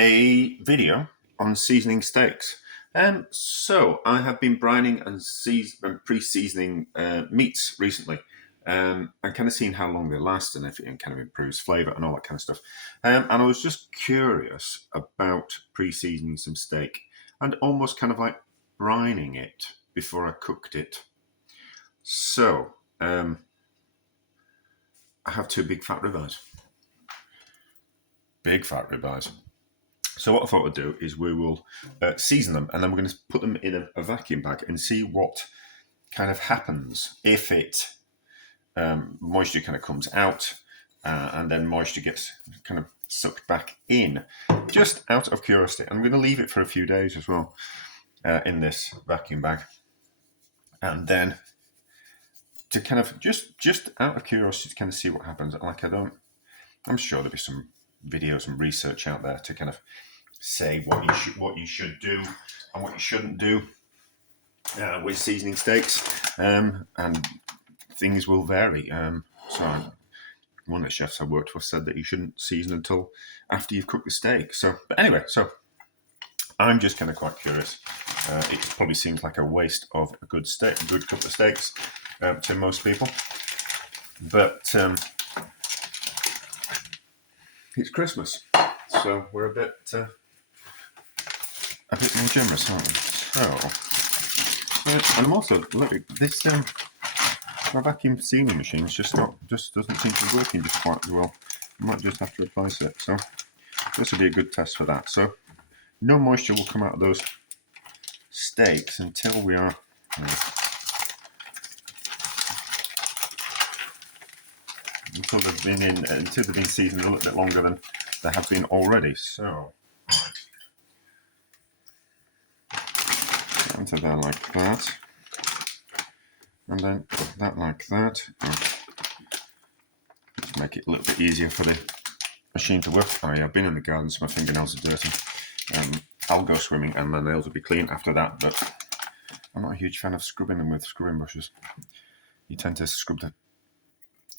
a video on seasoning steaks. So I have been brining and pre-seasoning meats recently, and kind of seeing how long they last and if it kind of improves flavour and all that kind of stuff. And I was just curious about pre-seasoning some steak and almost kind of like brining it before I cooked it. So I have two big fat ribeyes. Big fat ribeyes. So what I thought we'd do is we will season them, and then we're going to put them in a vacuum bag and see what kind of happens if it moisture kind of comes out and then moisture gets kind of sucked back in, just out of curiosity. I'm going to leave it for a few days as well in this vacuum bag, and then to kind of just out of curiosity to kind of see what happens. I'm sure there'll be some videos and research out there to kind of say what you should do and what you shouldn't do with seasoning steaks, and things will vary. So one of the chefs I worked with said that you shouldn't season until after you've cooked the steak. But anyway, I'm just kind of quite curious. It probably seems like a waste of a good couple of steaks to most people, but it's Christmas, so we're a bit more generous, aren't we? And I'm also look, this my vacuum sealing machine just doesn't seem to be working just quite well. I might just have to replace it. So this will be a good test for that. So no moisture will come out of those steaks until we are until they've been seasoned a little bit longer than they have been already. So into there like that, and then put that like that. Just make it a little bit easier for the machine to work. Oh yeah, I've been in the garden, so my fingernails are dirty. I'll go swimming and my nails will be clean after that, but I'm not a huge fan of scrubbing them with scrubbing brushes. You tend to scrub the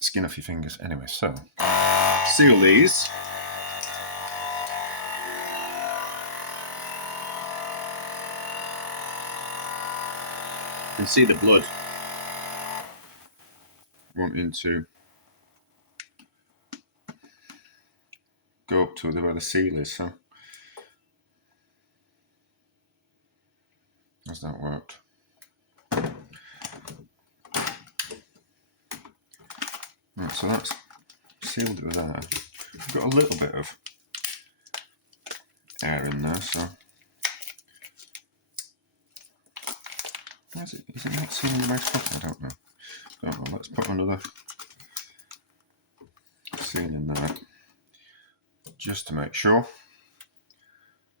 skin off your fingers. Anyway, so seal these. You can see the blood wanting to go up to where the seal is. So has that worked? Right, so that's sealed it there. We've got a little bit of air in there, so is it not sealing very properly? I don't know. Let's put another seal in there just to make sure,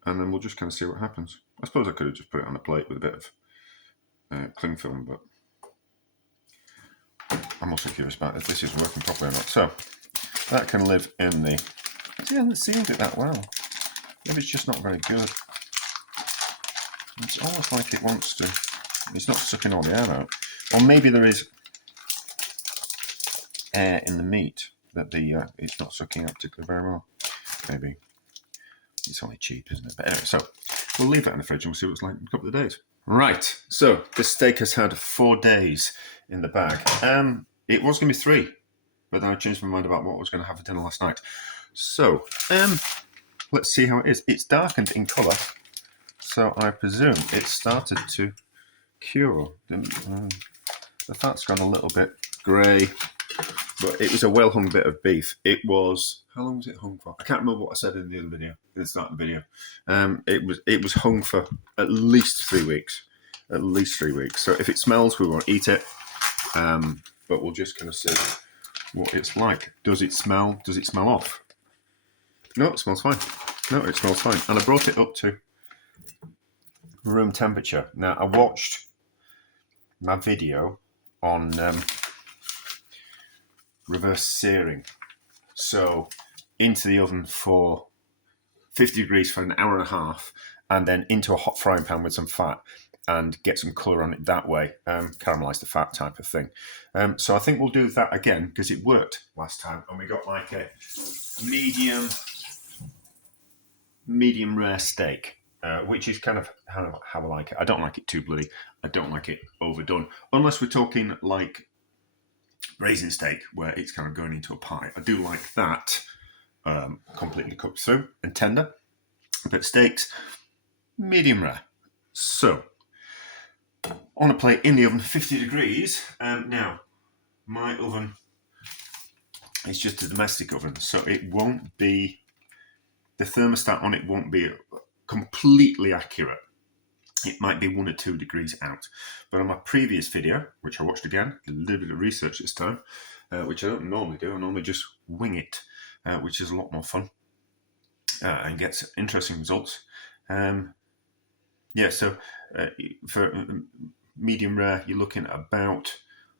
and then we'll just kind of see what happens. I suppose I could have just put it on a plate with a bit of cling film, but I'm also curious about if this is working properly or not. So that can live in the... See, I haven't sealed it that well. Maybe it's just not very good. It's almost like it wants to... It's not sucking all the air out. Or maybe there is air in the meat that it's not sucking up particularly very well. Maybe. It's only cheap, isn't it? But anyway, so we'll leave that in the fridge and we'll see what it's like in a couple of days. Right, so this steak has had 4 days in the bag. It was going to be 3, but then I changed my mind about what I was going to have for dinner last night. So, let's see how it is. It's darkened in colour, so I presume it started to cure. The fat's gone a little bit grey, but it was a well-hung bit of beef. It was... How long was it hung for? I can't remember what I said in the other video, in the starting video. It was hung for at least 3 weeks. At least 3 weeks. So if it smells, we won't eat it. But we'll just kind of see what it's like. Does it smell? Does it smell off? No, it smells fine. No, it smells fine. And I brought it up to room temperature. Now, I watched my video on reverse searing. So into the oven for 50 degrees for an hour and a half, and then into a hot frying pan with some fat and get some colour on it that way, caramelise the fat type of thing. So I think we'll do that again because it worked last time and we got like a medium medium rare steak, which is kind of how I like it. I don't like it too bloody. I don't like it overdone, unless we're talking like braising steak, where it's kind of going into a pie. I do like that completely cooked through and tender. But steaks, medium rare. So, on a plate in the oven, 50 degrees. Now, my oven is just a domestic oven, so it won't be, the thermostat on it won't be completely accurate. It might be 1 or 2 degrees out. But on my previous video, which I watched again, did a little bit of research this time, which I don't normally do, I normally just wing it, which is a lot more fun and gets interesting results. So for medium rare, you're looking at about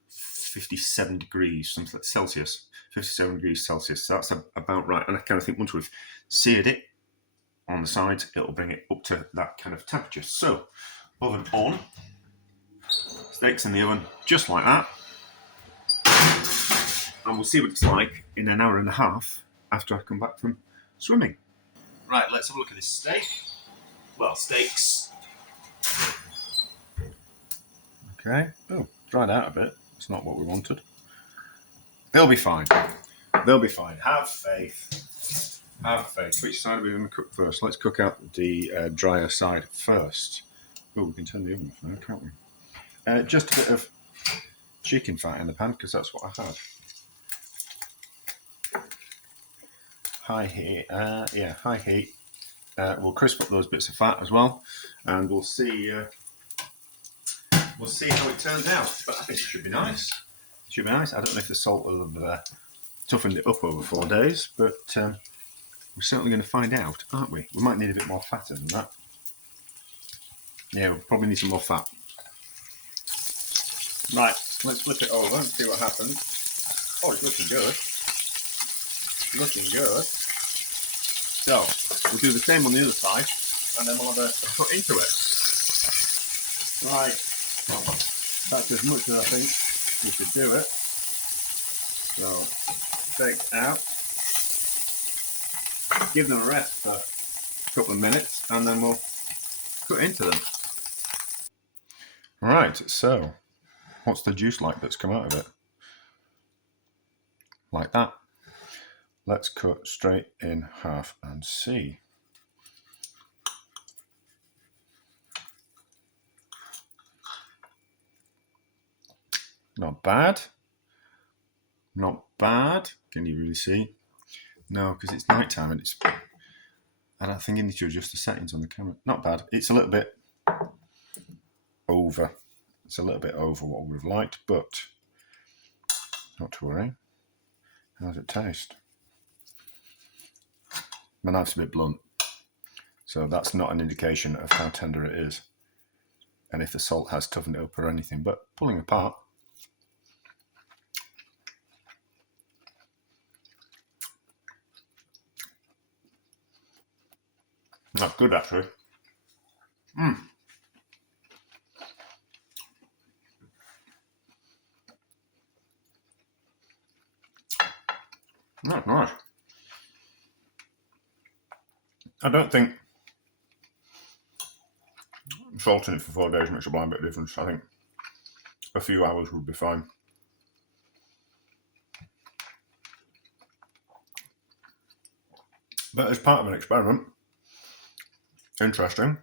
57 degrees, something like Celsius, 57 degrees Celsius. So that's about right. And I kind of think once we've seared it on the sides, it'll bring it up to that kind of temperature. So, oven on, steaks in the oven, just like that. And we'll see what it's like in an hour and a half after I come back from swimming. Right, let's have a look at this steak. Well, steaks. Okay. Oh, dried out a bit. It's not what we wanted. They'll be fine. They'll be fine. Have faith. Have faith. Which side are we going to cook first? Let's cook out the drier side first. Oh, we can turn the oven off now, can't we? Just a bit of chicken fat in the pan, because that's what I had. High heat. High heat. We'll crisp up those bits of fat as well, and we'll see. We'll see how it turns out. But I think it should be nice. It should be nice. I don't know if the salt will have toughened it up over 4 days, but we're certainly going to find out, aren't we? We might need a bit more fat than that. Yeah, we'll probably need some more fat. Right, let's flip it over and see what happens. Oh, it's looking good. Looking good. So, we'll do the same on the other side, and then we'll have a cut into it. Right, that's as much as I think we should do it. So, take it out. Give them a rest for a couple of minutes, and then we'll cut into them. Right, so what's the juice like that's come out of it? Like that. Let's cut straight in half and see. Not bad. Not bad. Can you really see? No, because it's night time and it's. I don't think you need to adjust the settings on the camera. Not bad. It's a little bit over. It's a little bit over what we've liked, but not to worry. How does it taste? My knife's a bit blunt, so that's not an indication of how tender it is and if the salt has toughened it up or anything, but pulling apart. That's good, actually. That's nice. I don't think salting it for 4 days makes a blind bit of difference. I think a few hours would be fine. But as part of an experiment, interesting.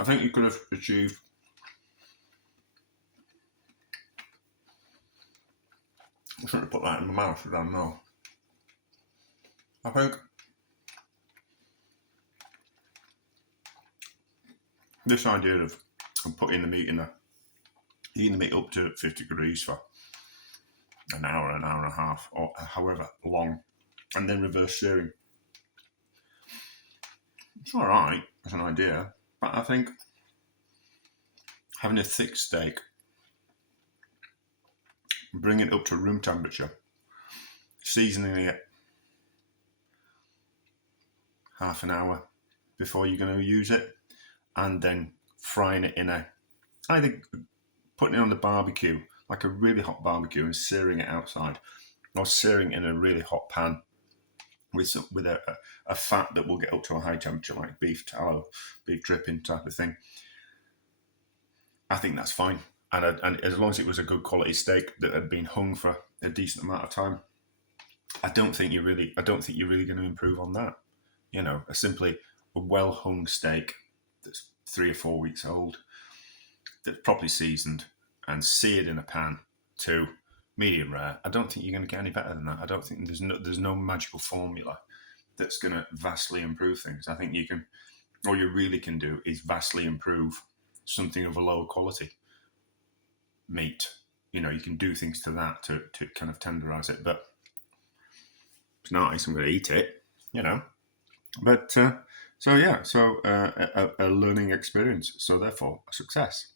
I think you could have achieved I shouldn't have put that in my mouth, I don't know. I think this idea of putting the meat heating the meat up to 50 degrees for an hour and a half, or however long, and then reverse searing. It's all right as an idea, but I think having a thick steak, bringing it up to room temperature, seasoning it half an hour before you're going to use it, and then frying it in either putting it on the barbecue, like a really hot barbecue, and searing it outside, or searing it in a really hot pan with a fat that will get up to a high temperature, like beef tallow, beef dripping type of thing, I think that's fine. And as long as it was a good quality steak that had been hung for a decent amount of time, I don't think you're really going to improve on that. You know, simply a well hung steak that's 3 or 4 weeks old, that's properly seasoned and seared in a pan to medium rare. I don't think you're going to get any better than that. I don't think there's no magical formula that's going to vastly improve things. I think all you really can do is vastly improve something of a lower quality meat. You know, you can do things to that to kind of tenderize it, but it's nice. I'm going to eat it, you know. But a learning experience. So therefore, a success.